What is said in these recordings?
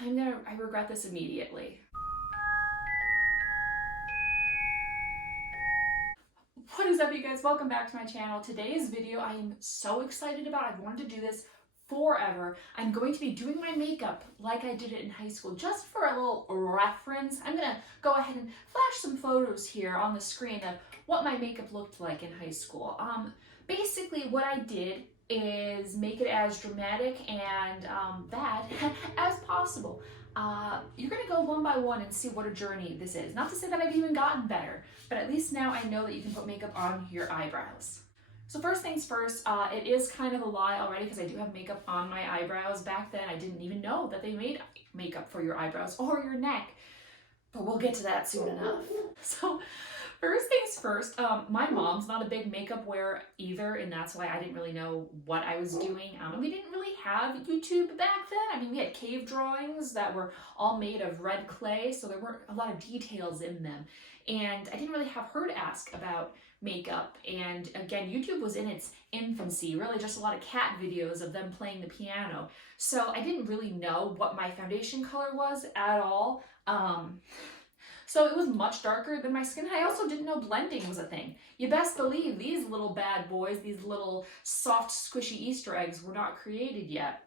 I regret this immediately. What is up, you guys? Welcome back to my channel. Today's video I am so excited about. I've wanted to do this forever. I'm going to be doing my makeup like I did it in high school. Just for a little reference, I'm gonna go ahead and flash some photos here on the screen of what my makeup looked like in high school. Basically what I did is make it as dramatic and bad as possible. You're gonna go one by one and see what a journey this is. Not to say that I've even gotten better, but at least now I know that you can put makeup on your eyebrows. So first things first, it is kind of a lie already because I do have makeup on my eyebrows. Back then I didn't even know that they made makeup for your eyebrows or your neck, but we'll get to that soon enough. So first things first, my mom's not a big makeup wearer either, and that's why I didn't really know what I was doing. We didn't really have YouTube back then. I mean, we had cave drawings that were all made of red clay, so there weren't a lot of details in them. And I didn't really have her to ask about makeup. And again, YouTube was in its infancy, really just a lot of cat videos of them playing the piano. So I didn't really know what my foundation color was at all. So it was much darker than my skin. I also didn't know blending was a thing. You best believe these little bad boys, these little soft, squishy Easter eggs were not created yet.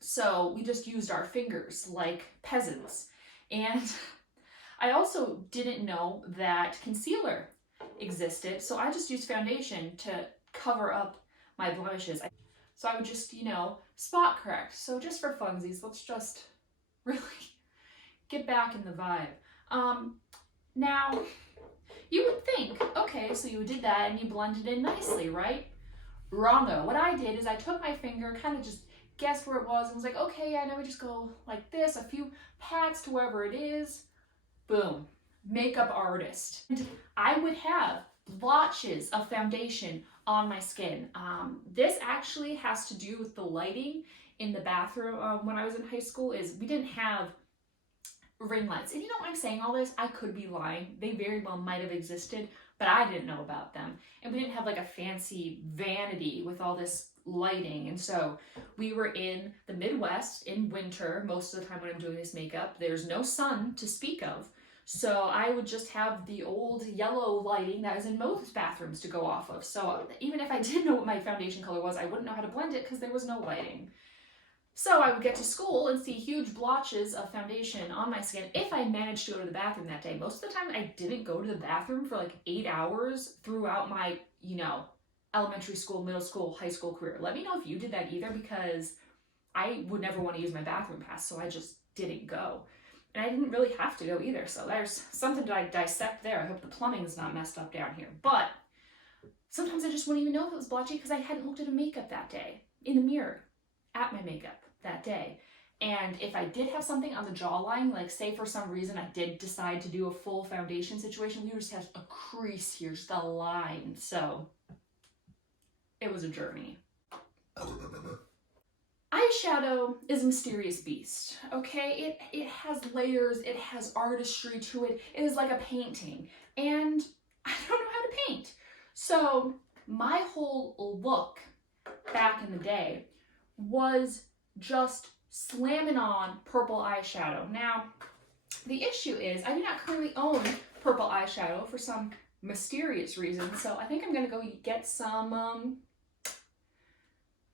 So we just used our fingers like peasants. And I also didn't know that concealer existed, so I just used foundation to cover up my blemishes. So I would just, spot correct. So just for funsies, let's just really get back in the vibe. Now, you would think, okay, so you did that and you blended in nicely, right? Wrongo. What I did is I took my finger, kind of just guessed where it was, and was like, okay, yeah, now we just go like this, a few pats to wherever it is. Boom. Makeup artist. And I would have blotches of foundation on my skin. This actually has to do with the lighting in the bathroom when I was in high school. Is we didn't have ring lights. And you know what I'm saying all this? I could be lying. They very well might have existed, but I didn't know about them. And we didn't have like a fancy vanity with all this lighting. And so we were in the Midwest in winter most of the time when I'm doing this makeup. There's no sun to speak of. So I would just have the old yellow lighting that was in most bathrooms to go off of. So even if I did know what my foundation color was, I wouldn't know how to blend it because there was no lighting. So I would get to school and see huge blotches of foundation on my skin if I managed to go to the bathroom that day. Most of the time I didn't go to the bathroom for like 8 hours throughout my, elementary school, middle school, high school career. Let me know if you did that either, because I would never want to use my bathroom pass, so I just didn't go. And I didn't really have to go either, so there's something to dissect there. I hope the plumbing's not messed up down here. But sometimes I just wouldn't even know if it was blotchy because I hadn't looked at a makeup that day, in the mirror, at my makeup that day. And if I did have something on the jawline, like say for some reason I did decide to do a full foundation situation, we would just have a crease here, just a line. So it was a journey. Eyeshadow is a mysterious beast, okay? It has layers, it has artistry to it. It is like a painting, and I don't know how to paint. So my whole look back in the day was just slamming on purple eyeshadow. Now, the issue is I do not currently own purple eyeshadow for some mysterious reason, so I think I'm gonna go get some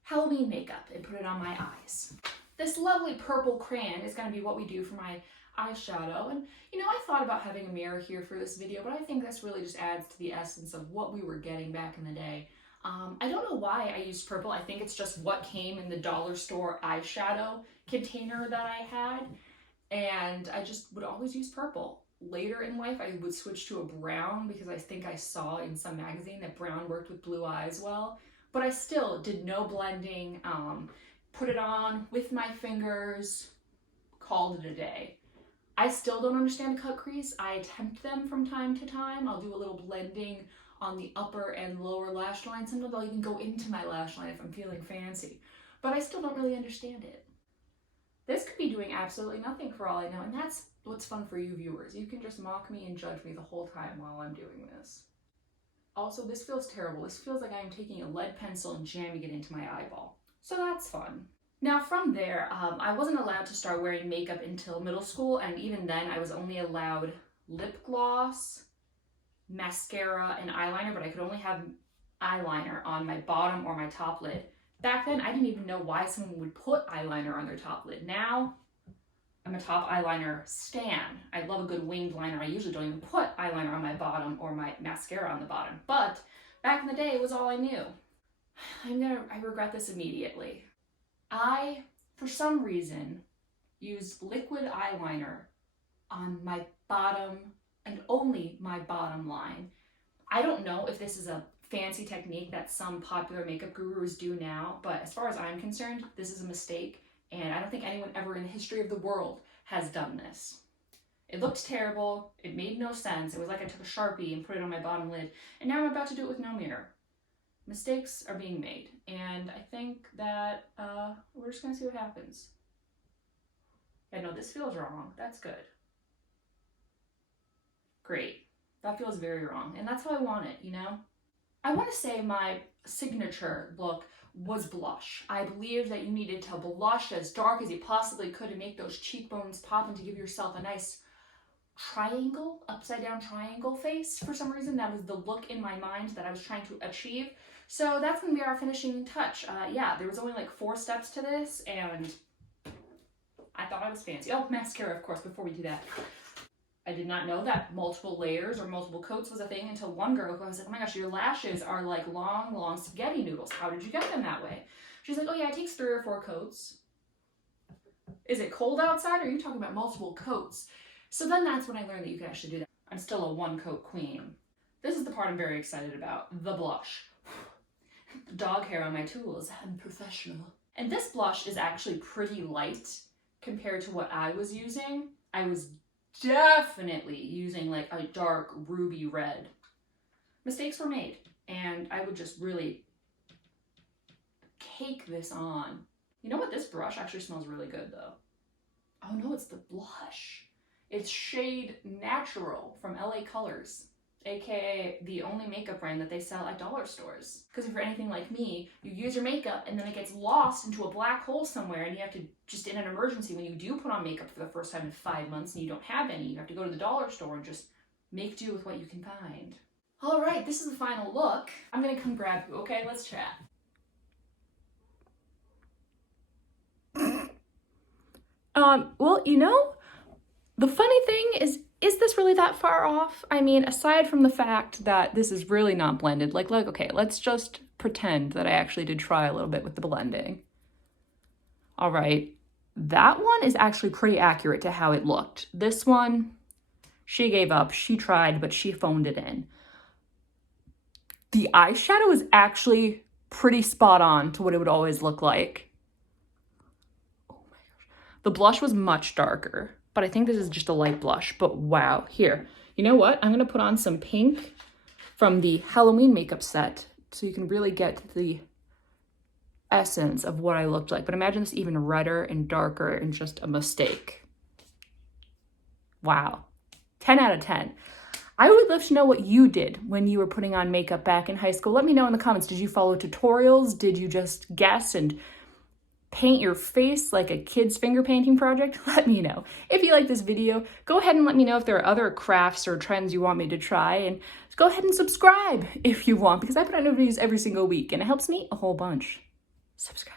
Halloween makeup and put it on my eyes. This lovely purple crayon is going to be what we do for my eyeshadow. And I thought about having a mirror here for this video, but I think this really just adds to the essence of what we were getting back in the day. I don't know why I used purple. I think it's just what came in the dollar store eyeshadow container that I had, and I just would always use purple. Later in life, I would switch to a brown because I think I saw in some magazine that brown worked with blue eyes well. But I still did no blending, put it on with my fingers, called it a day. I still don't understand a cut crease. I attempt them from time to time. I'll do a little blending on the upper and lower lash line. Sometimes I'll even go into my lash line if I'm feeling fancy. But I still don't really understand it. This could be doing absolutely nothing for all I know, and that's what's fun for you viewers. You can just mock me and judge me the whole time while I'm doing this. Also, this feels terrible. This feels like I'm taking a lead pencil and jamming it into my eyeball. So that's fun. Now from there, I wasn't allowed to start wearing makeup until middle school, and even then I was only allowed lip gloss, mascara, and eyeliner, but I could only have eyeliner on my bottom or my top lid. Back then, I didn't even know why someone would put eyeliner on their top lid. Now, I'm a top eyeliner stan. I love a good winged liner. I usually don't even put eyeliner on my bottom or my mascara on the bottom, but back in the day, it was all I knew. I regret this immediately. I, for some reason, used liquid eyeliner on my bottom and only my bottom line. I don't know if this is a fancy technique that some popular makeup gurus do now, but as far as I'm concerned, this is a mistake, and I don't think anyone ever in the history of the world has done this. It looked terrible, it made no sense, it was like I took a Sharpie and put it on my bottom lid, and now I'm about to do it with no mirror. Mistakes are being made, and I think that we're just gonna see what happens. Yeah, no, this feels wrong. That's good. Great. That feels very wrong, and that's how I want it, you know? I want to say my signature look was blush. I believed that you needed to blush as dark as you possibly could and make those cheekbones pop and to give yourself a nice triangle, upside down triangle face. For some reason, that was the look in my mind that I was trying to achieve. So that's going to be our finishing touch. Yeah, there was only like 4 steps to this, and I thought I was fancy. Oh, mascara, of course, before we do that. I did not know that multiple layers or multiple coats was a thing until one girl who I was like, oh my gosh, your lashes are like long, long spaghetti noodles. How did you get them that way? She's like, oh yeah, it takes 3 or 4 coats. Is it cold outside, or are you talking about multiple coats? So then that's when I learned that you could actually do that. I'm still a 1-coat queen. This is the part I'm very excited about, the blush. Dog hair on my tools, I'm professional. And this blush is actually pretty light compared to what I was using. I was definitely using like a dark ruby red. Mistakes were made, and I would just really cake this on. You know what? This brush actually smells really good though. Oh no, it's the blush. It's shade Natural from LA Colors, aka the only makeup brand that they sell at dollar stores. Because if you're anything like me, you use your makeup and then it gets lost into a black hole somewhere, and you have to, just in an emergency, when you do put on makeup for the first time in 5 months and you don't have any, you have to go to the dollar store and just make do with what you can find. All right, this is the final look. I'm gonna come grab you, okay? Let's chat. Well, you know, the funny thing is this really that far off? I mean, aside from the fact that this is really not blended, like, okay, let's just pretend that I actually did try a little bit with the blending. All right, that one is actually pretty accurate to how it looked. This one, she gave up, she tried, but she phoned it in. The eyeshadow is actually pretty spot on to what it would always look like. Oh my gosh. The blush was much darker, but I think this is just a light blush, but wow. Here, you know what? I'm gonna put on some pink from the Halloween makeup set so you can really get the essence of what I looked like. But imagine this even redder and darker and just a mistake. Wow, 10 out of 10. I would love to know what you did when you were putting on makeup back in high school. Let me know in the comments. Did you follow tutorials? Did you just guess and paint your face like a kid's finger painting project? Let me know. If you like this video, go ahead and let me know if there are other crafts or trends you want me to try, and go ahead and subscribe if you want, because I put out new videos every single week and it helps me a whole bunch. Subscribe.